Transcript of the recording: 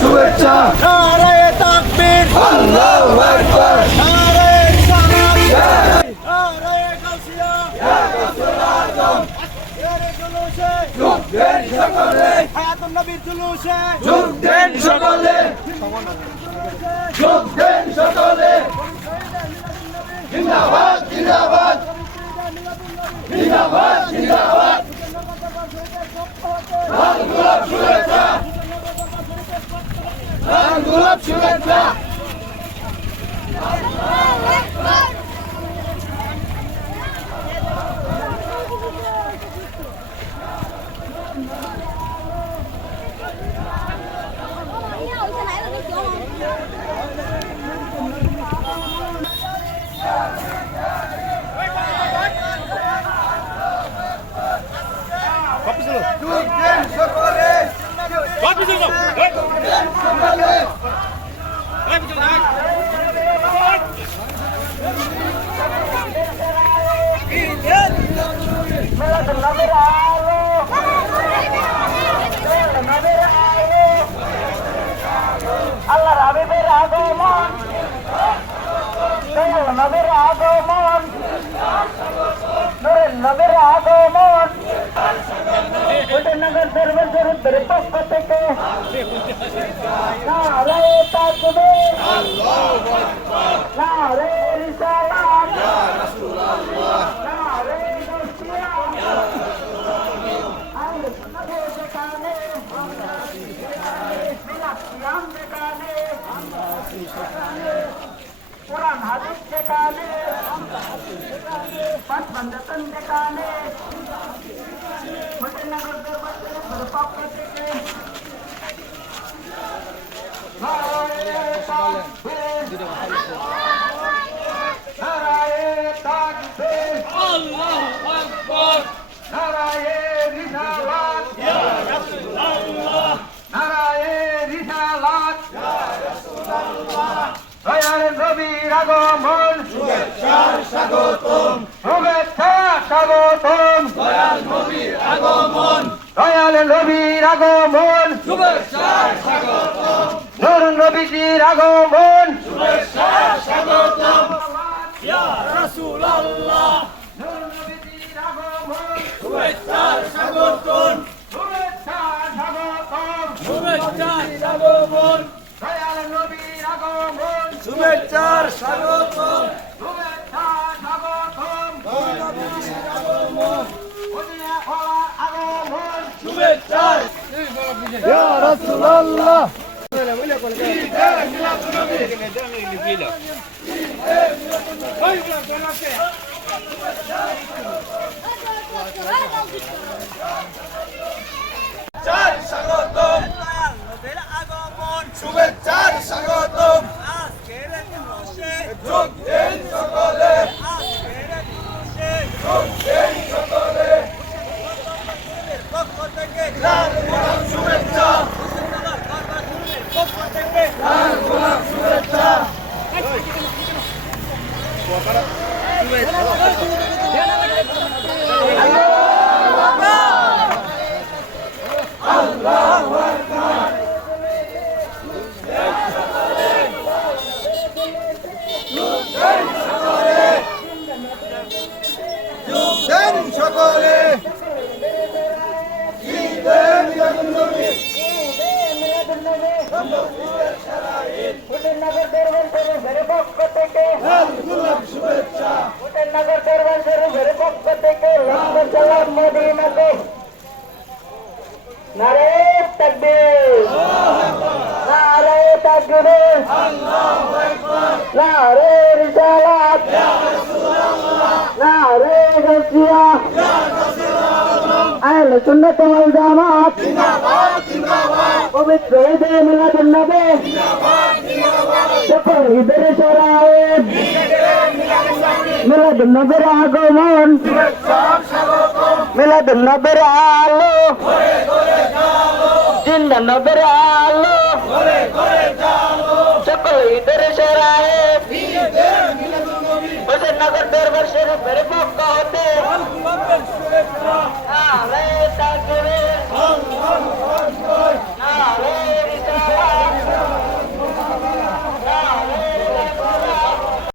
শুভেচ্ছা নারায়ে তাকবীর আল্লাহু আকবার নারায়ে রিসালাত নারায়ে গাউসিয়া ইয়া গাউসুল আজম আজকের জুলুসে যোগ দেন সকলে হায়াতুন নবীর জুলুসে যোগ দেন সকলে যোগ দেন সকলে জিন্দাবাদ জিন্দাবাদ জিন্দাবাদ জিন্দাবাদ লাল গোলাপ শুভেচ্ছা লাল গোলাপ শুভেচ্ছা আল্লাহর হাবিবের আগমন নবীর আগমন নবীর আগমন নগর দরবার শরীফের পক্ষ থেকে নারায়ে তাকবীর আল্লাহু আকবার নারায়ে রিসালাত ইয়া রাসূলুল্লাহ নারায়ে গাউসিয়া ইয়া রাসূলুল্লাহ আলে সুন্নাতে যেখানে আমরা সেখানে মিলাদ কিয়াম যেখানে আমরা সেখানে কুরআন হাদিস যেখানে আমরা সেখানে পাঁচ বন্ধন যেখানে নগর দরবার শরীফের পক্ষ থেকে নারায়ে তাকবীর আল্লাহু আকবার নারায়ে রিসালাত ইয়া রাসূলুল্লাহ নারায়ে রিসালাত ইয়া রাসূলুল্লাহ দয়ার নবীর আগমন শুভেচ্ছার স্বাগতম শুভেচ্ছা স্বাগতম দয়াল নবীর আগমন দয়াল নবীর আগমন শুভেচ্ছার স্বাগতম নূর নবীর আগমন শুভেচ্ছার স্বাগতম ইয়া রাসূলুল্লাহ নূর নবীর আগমন শুভেচ্ছার স্বাগতম শুভেচ্ছা স্বাগতম শুভেচ্ছার আগমন দয়াল নবীর আগমন শুভেচ্ছার স্বাগতম শুভেচ্ছা স্বাগতম দয়াল নবীর আগমন ওদিয়া হওয়ার আগমন শুভেচ্ছার ইয়া রাসূলুল্লাহ স্বাগতম নবীর আগমন শুভেচ্ছার স্বাগতম আজকের দিবসে যোগ দেন সকলে আজকের দিবসে যোগ দেন সকলে পক্ষ থেকে লাল গোলাপ শুভেচ্ছা পক্ষ থেকে লাল গোলাপ শুভেচ্ছা আল্লাহু আকবার দেন সকলে ঈদে মিলাদুন নবী ঈদে মিলাদুন নবী নগর দরবার শরীফের পক্ষ থেকে লাল গোলাপ শুভেচ্ছা নগর দরবার শরীফের পক্ষ থেকে লক্ষ সালাম মদিনাতে নারায়ে তাকবীর নারায়ে তাকবীর আল্লাহু আকবার নারায়ে রিসালাত ইয়া রাসূলুল্লাহ নারায়ে গাউসিয়া ইয়া রাসূলুল্লাহ আহলে সুন্নাত ওয়াল জামাত জিন্দাবাদ জিন্দাবাদ পবিত্র ঈদে মিলাদুন নবী জিন্দাবাদ জিন্দাবাদ ঈদের শরায়েত মিলাদুন নবীর আগমন শুভেচ্ছা স্বাগতম মিলাদ নবের আলো জিন্দা নবের আলো সকল ঈদের সেরায় হোসেন নগর দরবার শরীফের